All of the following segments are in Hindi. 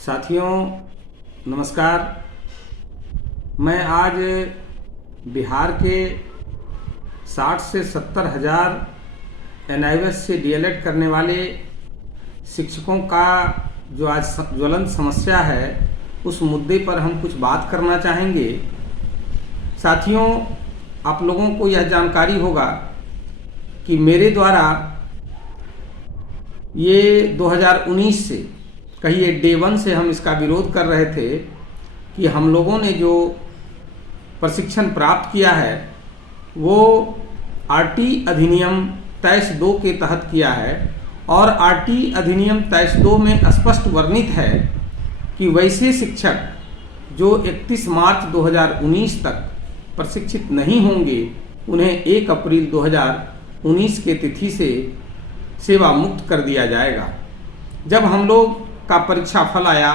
साथियों नमस्कार। मैं आज बिहार के 60 से 70 हज़ार एनआईएस से डीएलएड करने वाले शिक्षकों का जो आज ज्वलंत समस्या है उस मुद्दे पर हम कुछ बात करना चाहेंगे। साथियों, आप लोगों को यह जानकारी होगा कि मेरे द्वारा ये 2019 से कहिए डे 1 से हम इसका विरोध कर रहे थे कि हम लोगों ने जो प्रशिक्षण प्राप्त किया है वो आरटी अधिनियम 23(2) के तहत किया है और आरटी अधिनियम 23(2) में स्पष्ट वर्णित है कि वैसे शिक्षक जो 31 मार्च 2019 तक प्रशिक्षित नहीं होंगे उन्हें 1 अप्रैल 2019 के तिथि से सेवा मुक्त कर दिया जाएगा। जब हम लोग का परीक्षा फल आया,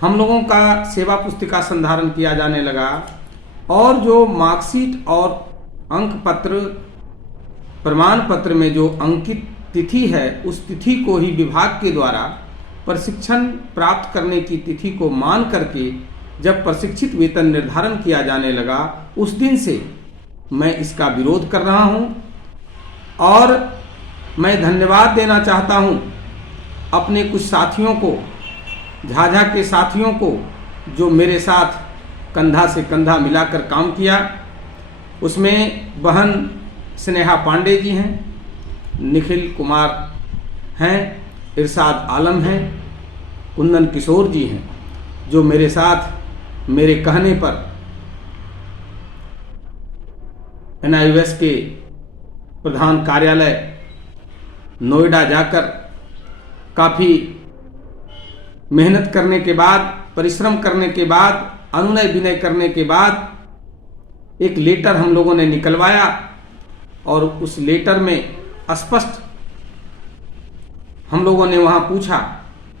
हम लोगों का सेवा पुस्तिका संधारण किया जाने लगा और जो मार्कशीट और अंक पत्र प्रमाण पत्र में जो अंकित तिथि है उस तिथि को ही विभाग के द्वारा प्रशिक्षण प्राप्त करने की तिथि को मान करके जब प्रशिक्षित वेतन निर्धारण किया जाने लगा, उस दिन से मैं इसका विरोध कर रहा हूं और मैं धन्यवाद देना चाहता हूं अपने कुछ साथियों को, झाझा के साथियों को जो मेरे साथ कंधा से कंधा मिलाकर काम किया। उसमें बहन स्नेहा पांडे जी हैं, निखिल कुमार हैं, इरशाद आलम हैं, कुंदन किशोर जी हैं, जो मेरे साथ मेरे कहने पर एनआईएस के प्रधान कार्यालय नोएडा जाकर काफ़ी मेहनत करने के बाद, परिश्रम करने के बाद, अनुनय विनय करने के बाद एक लेटर हम लोगों ने निकलवाया और उस लेटर में स्पष्ट हम लोगों ने वहां पूछा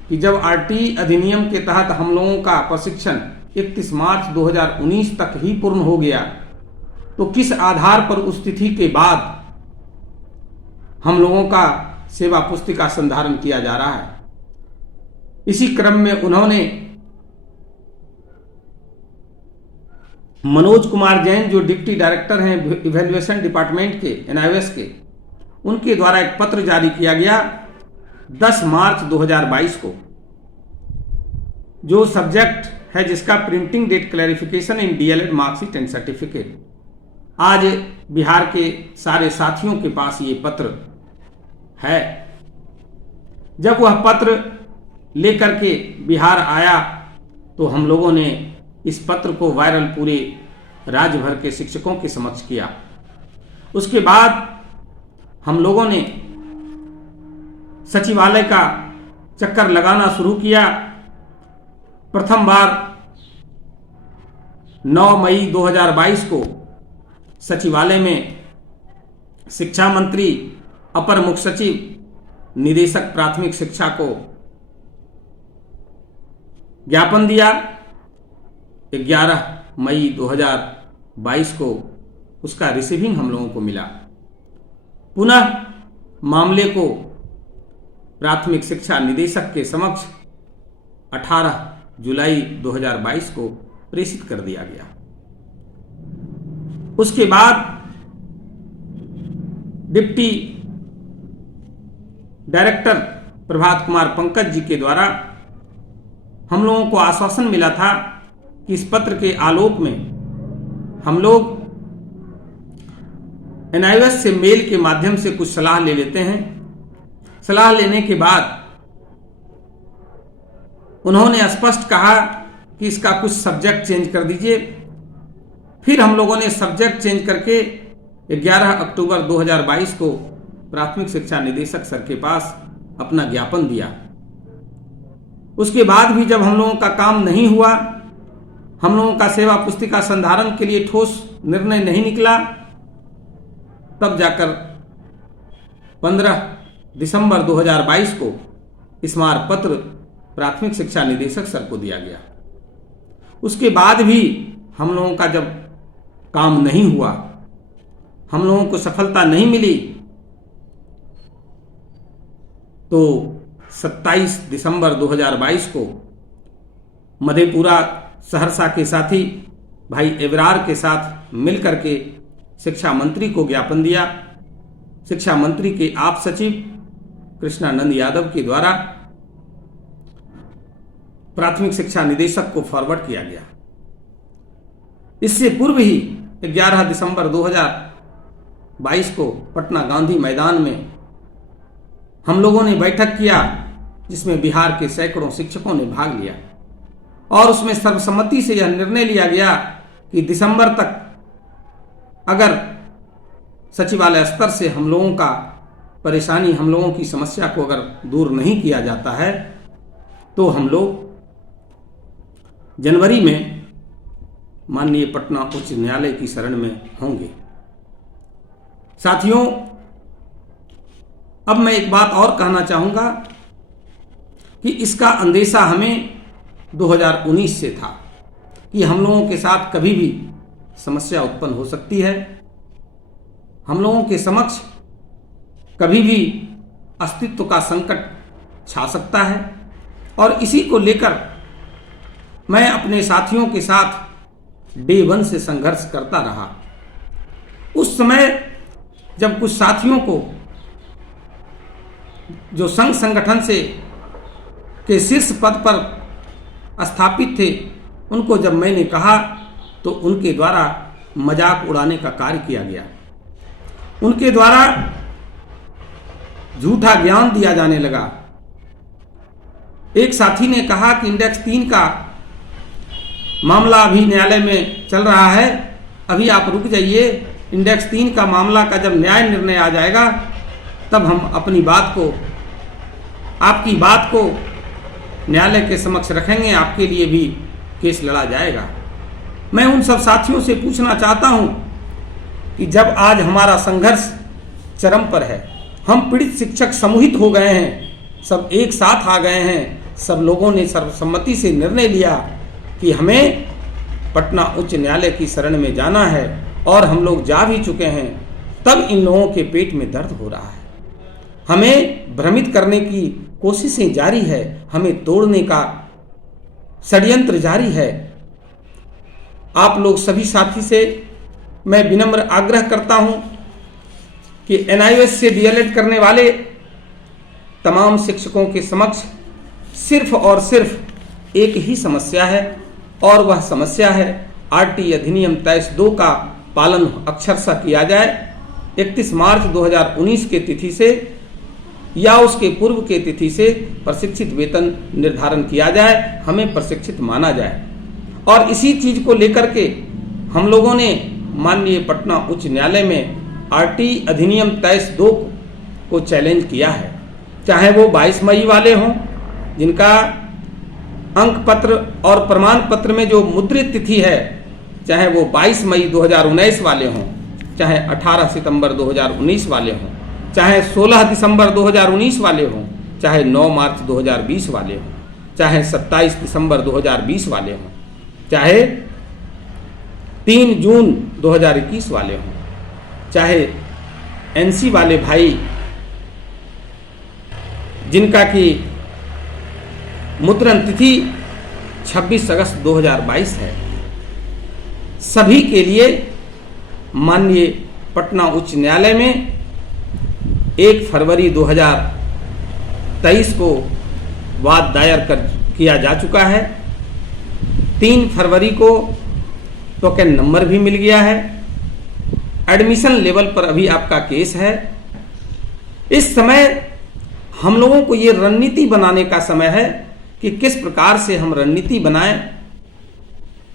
कि जब आरटी अधिनियम के तहत हम लोगों का प्रशिक्षण 31 मार्च 2019 तक ही पूर्ण हो गया तो किस आधार पर उस तिथि के बाद हम लोगों का सेवा पुस्तिका संधारण किया जा रहा है। इसी क्रम में उन्होंने मनोज कुमार जैन जो डिप्टी डायरेक्टर हैं इवैल्यूएशन डिपार्टमेंट के एनआईएस के, उनके द्वारा एक पत्र जारी किया गया 10 मार्च 2022 को, जो सब्जेक्ट है जिसका printing date clarification in DElEd marksheet and certificate. आज बिहार के सारे साथियों के पास ये पत्र है। जब वह पत्र लेकर के बिहार आया तो हम लोगों ने इस पत्र को वायरल पूरे राज्य भर के शिक्षकों के समक्ष किया। उसके बाद हम लोगों ने सचिवालय का चक्कर लगाना शुरू किया। प्रथम बार 9 मई 2022 को सचिवालय में शिक्षा मंत्री, अपर मुख्य सचिव, निदेशक प्राथमिक शिक्षा को ज्ञापन दिया। 11 मई 2022 को उसका रिसीविंग हम लोगों को मिला। पुनः मामले को प्राथमिक शिक्षा निदेशक के समक्ष 18 जुलाई 2022 को प्रेषित कर दिया गया। उसके बाद डिप्टी डायरेक्टर प्रभात कुमार पंकज जी के द्वारा हम लोगों को आश्वासन मिला था कि इस पत्र के आलोक में हम लोग एनआईएस से मेल के माध्यम से कुछ सलाह ले लेते हैं। सलाह लेने के बाद उन्होंने स्पष्ट कहा कि इसका कुछ सब्जेक्ट चेंज कर दीजिए। फिर हम लोगों ने सब्जेक्ट चेंज करके 11 अक्टूबर 2022 को प्राथमिक शिक्षा निदेशक सर के पास अपना ज्ञापन दिया। उसके बाद भी जब हम लोगों का काम नहीं हुआ, हम लोगों का सेवा पुस्तिका संधारण के लिए ठोस निर्णय नहीं निकला, तब जाकर 15 दिसंबर 2022 को स्मारक पत्र प्राथमिक शिक्षा निदेशक सर को दिया गया। उसके बाद भी हम लोगों का जब काम नहीं हुआ, हम लोगों को सफलता नहीं मिली, तो 27 दिसंबर 2022 को मधेपुरा सहरसा के साथी भाई एबरार के साथ मिलकर के शिक्षा मंत्री को ज्ञापन दिया। शिक्षा मंत्री के आप सचिव कृष्णानंद यादव के द्वारा प्राथमिक शिक्षा निदेशक को फॉरवर्ड किया गया। इससे पूर्व ही 11 दिसंबर 2022 को पटना गांधी मैदान में हम लोगों ने बैठक किया, जिसमें बिहार के सैकड़ों शिक्षकों ने भाग लिया और उसमें सर्वसम्मति से यह निर्णय लिया गया कि दिसंबर तक अगर सचिवालय स्तर से हम लोगों का परेशानी, हम लोगों की समस्या को अगर दूर नहीं किया जाता है तो हम लोग जनवरी में माननीय पटना उच्च न्यायालय की शरण में होंगे। साथियों, अब मैं एक बात और कहना चाहूंगा कि इसका अंदेशा हमें 2019 से था कि हम लोगों के साथ कभी भी समस्या उत्पन्न हो सकती है, हम लोगों के समक्ष कभी भी अस्तित्व का संकट छा सकता है। और इसी को लेकर मैं अपने साथियों के साथ डे 1 से संघर्ष करता रहा। उस समय जब कुछ साथियों को जो संघ संगठन से के शीर्ष पद पर स्थापित थे, उनको जब मैंने कहा तो उनके द्वारा मजाक उड़ाने का कार्य किया गया। उनके द्वारा झूठा ज्ञान दिया जाने लगा। एक साथी ने कहा कि इंडेक्स 3 का मामला अभी न्यायालय में चल रहा है, अभी आप रुक जाइए, इंडेक्स 3 का मामला का जब न्याय निर्णय आ जाएगा तब हम अपनी बात को, आपकी बात को न्यायालय के समक्ष रखेंगे, आपके लिए भी केस लड़ा जाएगा। मैं उन सब साथियों से पूछना चाहता हूं कि जब आज हमारा संघर्ष चरम पर है, हम पीड़ित शिक्षक समूहित हो गए हैं, सब एक साथ आ गए हैं, सब लोगों ने सर्वसम्मति से निर्णय लिया कि हमें पटना उच्च न्यायालय की शरण में जाना है और हम लोग जा भी चुके हैं, तब इन लोगों के पेट में दर्द हो रहा है। हमें भ्रमित करने की कोशिशें जारी है, हमें तोड़ने का षड्यंत्र जारी है। आप लोग सभी साथी से मैं विनम्र आग्रह करता हूं कि NIOS से DLED करने वाले तमाम शिक्षकों के समक्ष सिर्फ और सिर्फ एक ही समस्या है और वह समस्या है RT अधिनियम 23(2) का पालन अक्षरशः किया जाए। 31 मार्च 2019 के तिथि से या उसके पूर्व के तिथि से प्रशिक्षित वेतन निर्धारण किया जाए, हमें प्रशिक्षित माना जाए। और इसी चीज को लेकर के हम लोगों ने माननीय पटना उच्च न्यायालय में RT अधिनियम 23(2) को चैलेंज किया है। चाहे वो 22 मई वाले हों जिनका अंक पत्र और प्रमाण पत्र में जो मुद्रित तिथि है, चाहे वो 22 मई 2019 वाले हों, चाहे 18 सितंबर 2019 वाले हों, चाहे 16 दिसंबर 2019 वाले हों, चाहे 9 मार्च 2020 वाले हों, चाहे 27 दिसंबर 2020 वाले हों, चाहे 3 जून 2021 वाले हों, चाहे NC वाले भाई जिनका की मुद्रण तिथि 26 अगस्त 2022 है, सभी के लिए माननीय पटना उच्च न्यायालय में 1 फरवरी 2023 को वाद दायर किया जा चुका है। 3 फरवरी को टोकन नंबर भी मिल गया है। एडमिशन लेवल पर अभी आपका केस है। इस समय हम लोगों को ये रणनीति बनाने का समय है कि किस प्रकार से हम रणनीति बनाएं,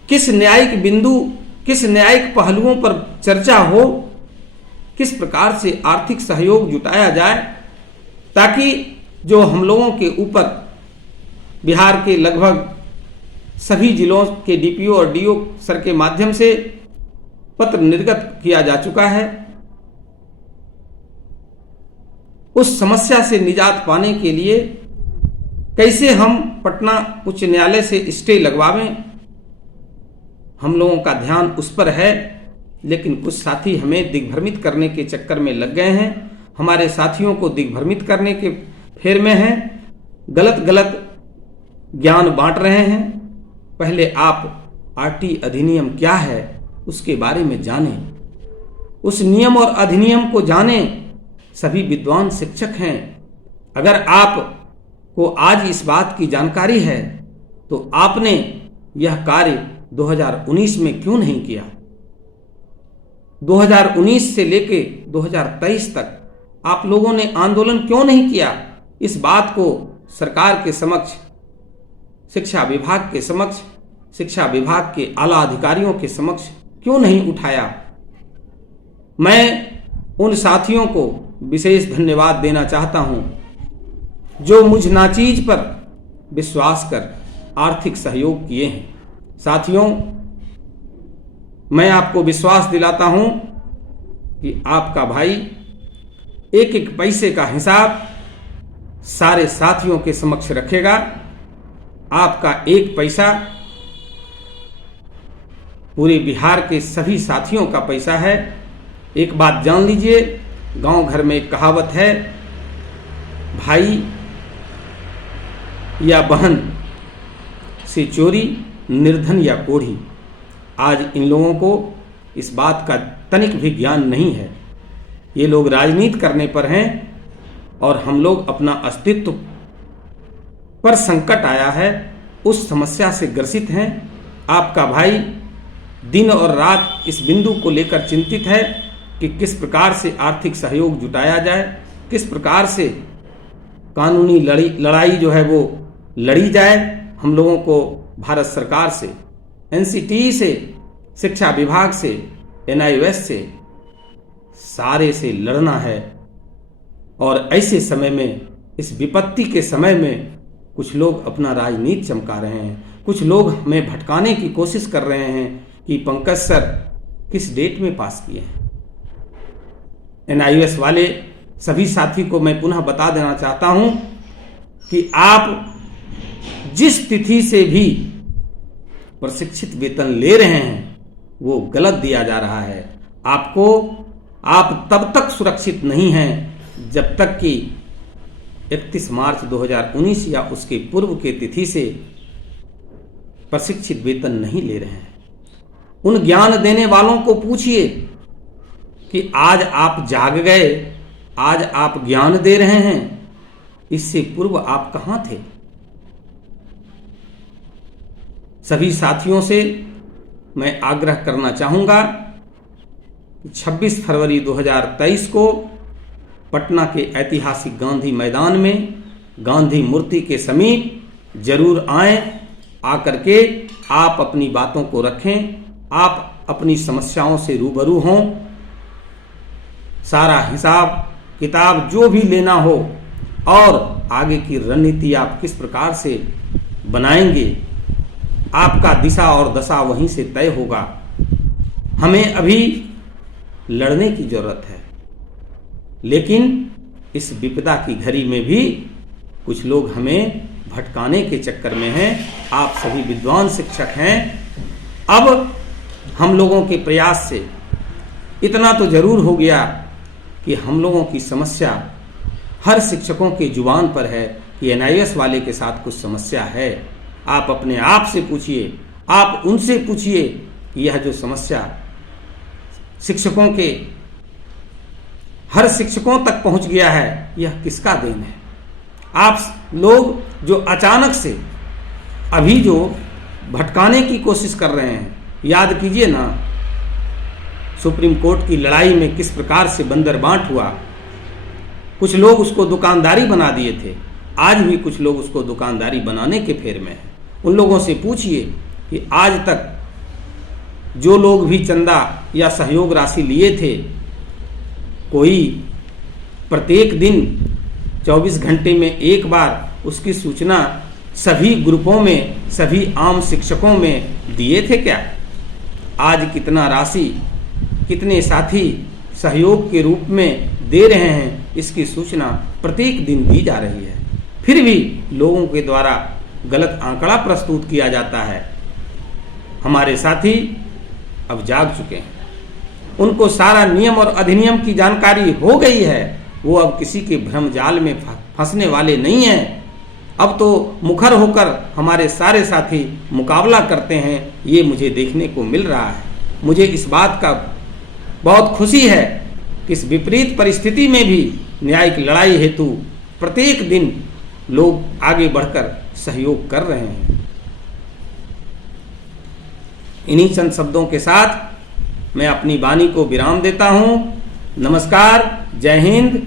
किस न्यायिक बिंदु, किस न्यायिक पहलुओं पर चर्चा हो, किस प्रकार से आर्थिक सहयोग जुटाया जाए, ताकि जो हम लोगों के ऊपर बिहार के लगभग सभी जिलों के DPO और DO सर के माध्यम से पत्र निर्गत किया जा चुका है, उस समस्या से निजात पाने के लिए कैसे हम पटना उच्च न्यायालय से स्टे लगवावें, हम लोगों का ध्यान उस पर है। लेकिन कुछ साथी हमें दिग्भ्रमित करने के चक्कर में लग गए हैं, हमारे साथियों को दिग्भ्रमित करने के फेर में हैं। गलत गलत ज्ञान बांट रहे हैं। पहले आप आरटी अधिनियम क्या है उसके बारे में जानें, उस नियम और अधिनियम को जानें। सभी विद्वान शिक्षक हैं। अगर आपको आज इस बात की जानकारी है तो आपने यह कार्य 2019 में क्यों नहीं किया? 2019 से लेके 2023 तक आप लोगों ने आंदोलन क्यों नहीं किया? इस बात को सरकार के समक्ष, शिक्षा विभाग के समक्ष, शिक्षा विभाग के आला अधिकारियों के समक्ष क्यों नहीं उठाया? मैं उन साथियों को विशेष धन्यवाद देना चाहता हूं जो मुझ नाचीज पर विश्वास कर आर्थिक सहयोग किए हैं। साथियों, मैं आपको विश्वास दिलाता हूं कि आपका भाई एक एक पैसे का हिसाब सारे साथियों के समक्ष रखेगा। आपका एक पैसा पूरे बिहार के सभी साथियों का पैसा है। एक बात जान लीजिए, गांव घर में एक कहावत है, भाई या बहन से चोरी, निर्धन या कोढ़ी। आज इन लोगों को इस बात का तनिक भी ज्ञान नहीं है। ये लोग राजनीति करने पर हैं और हम लोग अपना अस्तित्व पर संकट आया है उस समस्या से ग्रसित हैं। आपका भाई दिन और रात इस बिंदु को लेकर चिंतित है कि किस प्रकार से आर्थिक सहयोग जुटाया जाए, किस प्रकार से कानूनी लड़ाई जो है वो लड़ी जाए। हम लोगों को भारत सरकार से, एनसीटी से, शिक्षा विभाग से, एनआईओएस से, सारे से लड़ना है। और ऐसे समय में, इस विपत्ति के समय में कुछ लोग अपना राजनीति चमका रहे हैं, कुछ लोग हमें भटकाने की कोशिश कर रहे हैं कि पंकज सर किस डेट में पास किए हैं। एनआईओएस वाले सभी साथी को मैं पुनः बता देना चाहता हूं कि आप जिस तिथि से भी प्रशिक्षित वेतन ले रहे हैं वो गलत दिया जा रहा है। आप तब तक सुरक्षित नहीं हैं जब तक कि 31 मार्च 2019 या उसके पूर्व के तिथि से प्रशिक्षित वेतन नहीं ले रहे हैं। उन ज्ञान देने वालों को पूछिए कि आज आप जाग गए, आज आप ज्ञान दे रहे हैं, इससे पूर्व आप कहां थे? सभी साथियों से मैं आग्रह करना चाहूंगा कि 26 फरवरी 2023 को पटना के ऐतिहासिक गांधी मैदान में गांधी मूर्ति के समीप जरूर आएं। आकर के आप अपनी बातों को रखें, आप अपनी समस्याओं से रूबरू हों। सारा हिसाब किताब जो भी लेना हो और आगे की रणनीति आप किस प्रकार से बनाएंगे, आपका दिशा और दशा वहीं से तय होगा। हमें अभी लड़ने की जरूरत है, लेकिन इस विपदा की घड़ी में भी कुछ लोग हमें भटकाने के चक्कर में हैं। आप सभी विद्वान शिक्षक हैं। अब हम लोगों के प्रयास से इतना तो जरूर हो गया कि हम लोगों की समस्या हर शिक्षकों के जुबान पर है कि एनआईएस वाले के साथ कुछ समस्या है। आप अपने आप से पूछिए, आप उनसे पूछिए कि यह जो समस्या शिक्षकों के हर शिक्षकों तक पहुंच गया है, यह किसका देन है? आप लोग जो अचानक से अभी जो भटकाने की कोशिश कर रहे हैं, याद कीजिए ना, सुप्रीम कोर्ट की लड़ाई में किस प्रकार से बंदरबांट हुआ। कुछ लोग उसको दुकानदारी बना दिए थे, आज भी कुछ लोग उसको दुकानदारी बनाने के फेर में हैं। उन लोगों से पूछिए कि आज तक जो लोग भी चंदा या सहयोग राशि लिए थे, कोई प्रत्येक दिन 24 घंटे में एक बार उसकी सूचना सभी ग्रुपों में, सभी आम शिक्षकों में दिए थे क्या? आज कितना राशि, कितने साथी सहयोग के रूप में दे रहे हैं, इसकी सूचना प्रत्येक दिन दी जा रही है। फिर भी लोगों के द्वारा गलत आंकड़ा प्रस्तुत किया जाता है। हमारे साथी अब जाग चुके हैं, उनको सारा नियम और अधिनियम की जानकारी हो गई है। वो अब किसी के भ्रम जाल में फंसने वाले नहीं हैं। अब तो मुखर होकर हमारे सारे साथी मुकाबला करते हैं, ये मुझे देखने को मिल रहा है। मुझे इस बात का बहुत खुशी है कि इस विपरीत परिस्थिति में भी न्यायिक लड़ाई हेतु प्रत्येक दिन लोग आगे बढ़कर सहयोग कर रहे हैं। इन्हीं चंद शब्दों के साथ मैं अपनी वाणी को विराम देता हूँ। नमस्कार, जय हिंद,